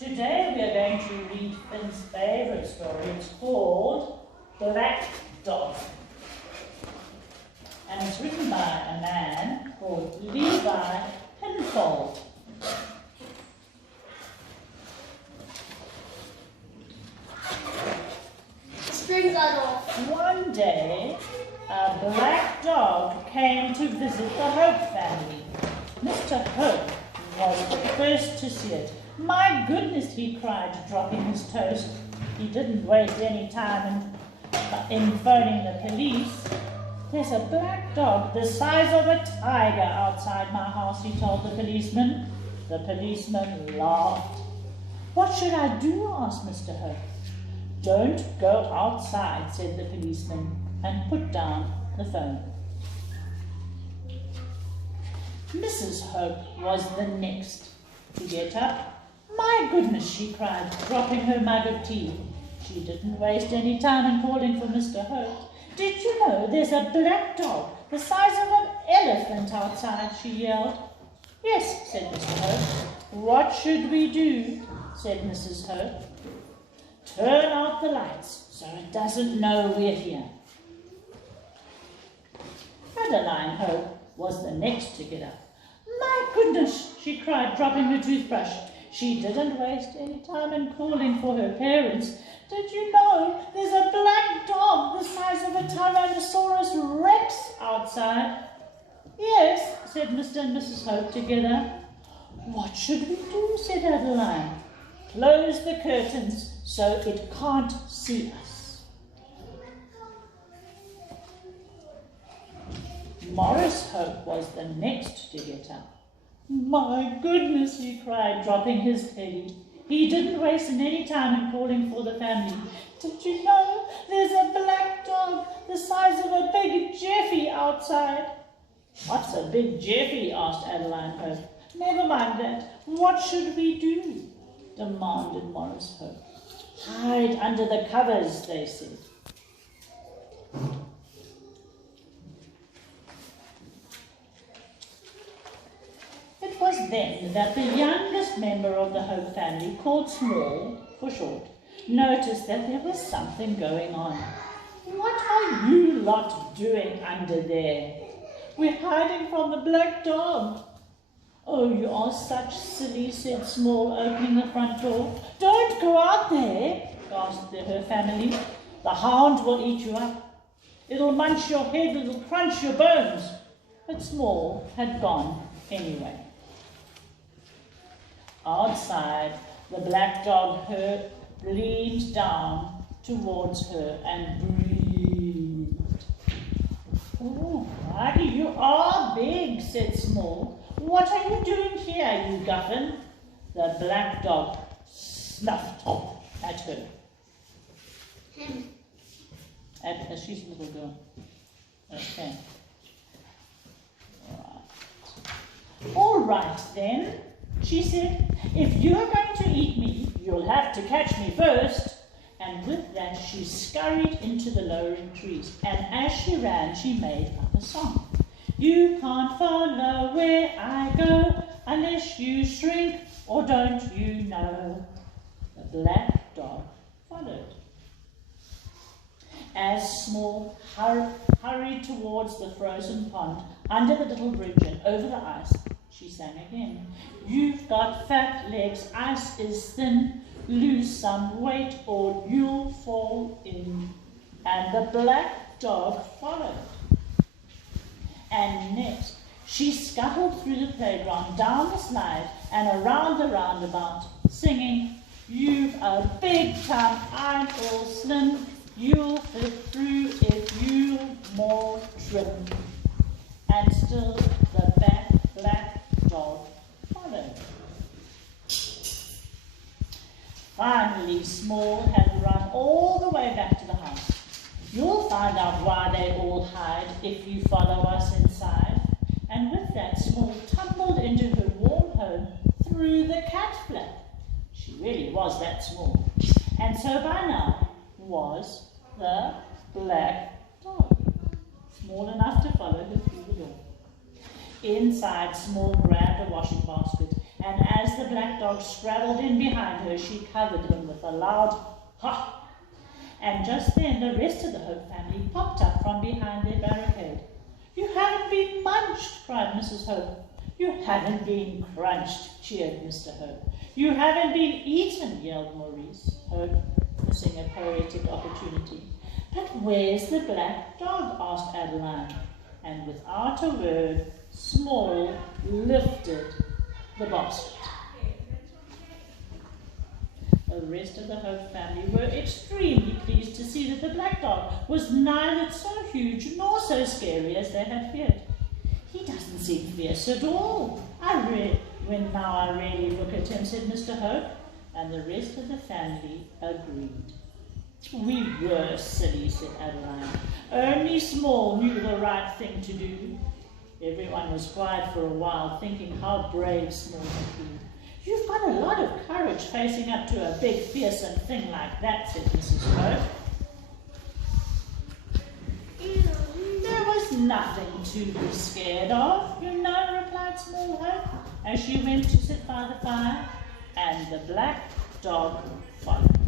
Today we are going to read Finn's favourite story. It's called Black Dog. And it's written by a man called Levi Pinfold. Spring got off. One day, a black dog came to visit the Hope family. Mr. Hope was the first to see it. "My goodness," he cried, dropping his toast. He didn't waste any time in phoning the police. "There's a black dog the size of a tiger outside my house," he told the policeman. The policeman laughed. "What should I do?" asked Mr. Hope. "Don't go outside," said the policeman, and put down the phone. Mrs. Hope was the next to get up. "My goodness," she cried, dropping her mug of tea. She didn't waste any time in calling for Mr. Hope. "Did you know there's a black dog the size of an elephant outside?" she yelled. "Yes," said Mr. Hope. "What should we do?" said Mrs. Hope. "Turn out the lights so it doesn't know we're here." Adeline Hope was the next to get up. "My goodness," she cried, dropping her toothbrush. She didn't waste any time in calling for her parents. "Did you know there's a black dog the size of a Tyrannosaurus Rex outside?" "Yes," said Mr. and Mrs. Hope together. "What should we do?" said Adeline. "Close the curtains so it can't see us." Morris Hope was the next to get up. "My goodness," he cried, dropping his teddy. He didn't waste any time in calling for the family. "Did you know there's a black dog the size of a big Jeffy outside?" "What's a big Jeffy?" asked Adeline Hope. "Never mind that. What should we do?" demanded Morris Hope. "Hide under the covers," they said. It was then that the youngest member of the Hope family, called Small for short, noticed that there was something going on. "What are you lot doing under there?" "We're hiding from the black dog." "Oh, you are such silly," said Small, opening the front door. "Don't go out there," gasped her family. "The hound will eat you up. It'll munch your head, it'll crunch your bones." But Small had gone anyway. Outside, the black dog leaned down towards her and breathed. "Oh, Maggie, you are big," said Small. "What are you doing here, you guffin?" The black dog snuffed at her. She's a little girl. Okay. All right then, she said. "If you're going to eat me, you'll have to catch me first." And with that, she scurried into the lowering trees. And as she ran, she made up a song. "You can't follow where I go unless you shrink, or don't you know?" The black dog followed. As Small hurried towards the frozen pond, under the little bridge and over the ice, she sang again. "You've got fat legs, ice is thin, lose some weight or you'll fall in." And the black dog followed. And next, she scuttled through the playground, down the slide, and around the roundabout, singing, "You've a big tongue, I'm all slim, you'll fit through if you're more trim." And still the black dog followed. Finally, Small had run all the way back to the house. "You'll find out why they all hide if you follow us inside." And with that, Small tumbled into her warm home through the cat flap. She really was that small. And so by now was the black dog, small enough to follow her through the door. Inside, Small grabbed a washing basket, and as the black dog scrabbled in behind her, she covered him with a loud ha. And just then the rest of the Hope family popped up from behind their barricade. "You haven't been munched," cried Mrs. Hope. "You haven't been crunched," cheered Mr. Hope. "You haven't been eaten," yelled Maurice Hope, missing a poetic opportunity. "But where's the black dog?" asked Adeline, and without a word, Small lifted the basket. The rest of the Hope family were extremely pleased to see that the black dog was neither so huge nor so scary as they had feared. "He doesn't seem fierce at all. When I really look at him," said Mr. Hope, and the rest of the family agreed. "We were silly," said Adeline. "Only Small knew the right thing to do." Everyone was quiet for a while, thinking how brave Small had been. "You've got a lot of courage facing up to a big, fearsome thing like that," said Mrs. Hope. "There was nothing to be scared of, you know," replied Small Hope, as she went to sit by the fire, and the black dog followed.